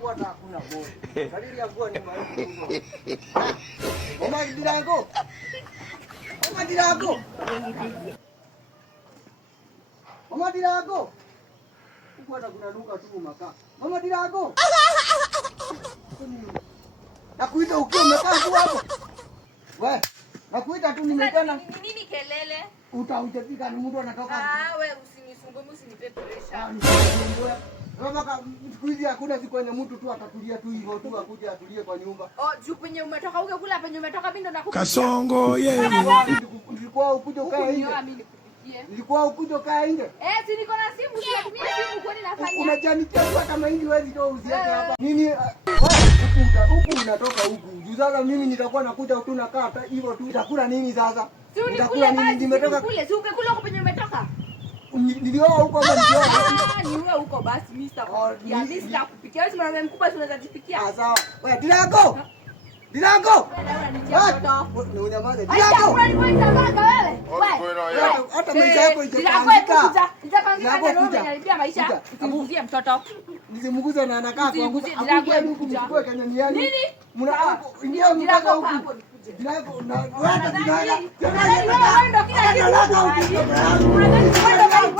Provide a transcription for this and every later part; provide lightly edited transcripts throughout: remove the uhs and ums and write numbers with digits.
Kwa hakuna bodi. Kadiri ya bodi ni maana. Mama Dilango. Mama Dilango. Mama Dilango. Kwa kuna duka tu maka. Mama Dilango. Nakuita ukiwa umekaa tu hapo. Wewe, nakuita tu nimekaa na nini kelele? Utafika ni mtu anatoka. Wewe usinisumbue, usinipe pressure. Mama sikuizi hakuna siku yenye mtu tu atatulia tu hivyo tu akuja atulie kwa nyumba. Juu penye umetoka uke kula penye umetoka mimi ndo nakupa. Kasongo yeye. Nilikuwa ukuja kaa nje. Nilikuwa ukuja kaa nje. Si niko na simu, sinatumia simu kwani nafanya. Unajanikia tu kama hivi wewe ndio usiweke hapa. Nini huku unatoka huku. Juu sasa mimi nitakuwa nakuja tu nakaa hata hivyo tu. Nitakula nini sasa? Nitakula nini? Nimetoka kule. Si ukekula huko penye umetoka. Nilioa huko ama nilioa? Niwe huko basi mimi sitakupikia. Mimi sitakupikia. Wewe mwanaume mkubwa unaweza jipikia. Sawa. Wewe Dilango. Dilango. Ni unyamaze. Dilango. Hata maisha yako itaandika. Nitapangika ndio unanilipia maisha. Usimuguzie mtoto. Nisimguze na anakaa kwa huko. Hapo huku mchukue Kenya niani. Nini? Ingia mpaka huku. Dilango na wewe Dilango. Wewe ndio kila kitu. Wewe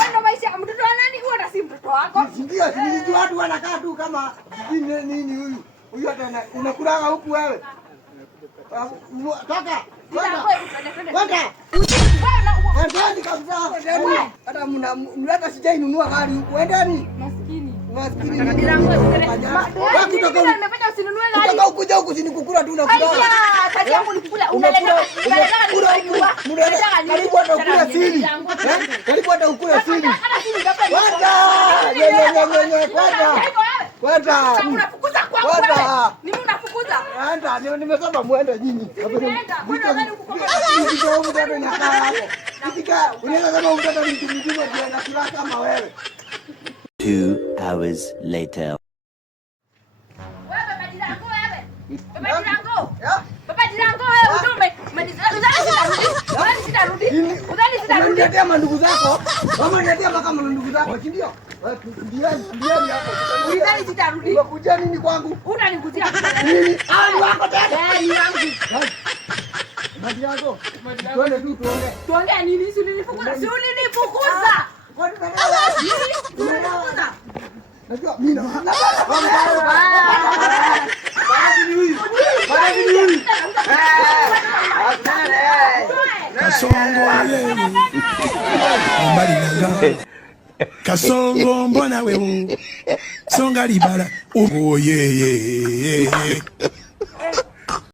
ndio maisha mtoto wa nani? Huo ndio si mtoto wako. Ndio, si watu wanakaa tu kama nini huyu. Huyu hata unakulaga huku wewe. Toka. Kwenda. Endeni kabisa. Hata mnaleta sijainunua gari huku. Endeni. Maskini. Nimefanya usinunue gari. Kutoka ukuja huku sinikukula tu unakula. Kazi yangu ni kukula. Unaleta karibu hata ukule siri. Karibu hata ukule siri. Kwenda. Unafukuza kwangu wewe. Mimi unafukuza. Anda, nimesema muende nyinyi. Unaweza kama mtoto ni mtu mzima ndio anakula kama wewe. 2 hours later. Wewe baba Dilango wewe. Baba Dilango. Baba Dilango wewe utume. Udhani sitarudi. Udhani sitarudi. Unaniletea mandugu zako. Mama unaniletea mpaka mandugu zako, si ndio? Ndiani hapo. Udhani sitarudi. Unakuja nini kwangu? Unanikujia. Nini? Ni wako tena. Ni wangu. Madiago. Tuone tu tuongee. Tuongee nini? Si ulinifukuza. Si ulinifukuza. Kwa nini unanifukuza? Najua mimi na. Kasongo yeye. Mbali nanga. Kasongo mbona wewe? Songa libala. Oh yeye.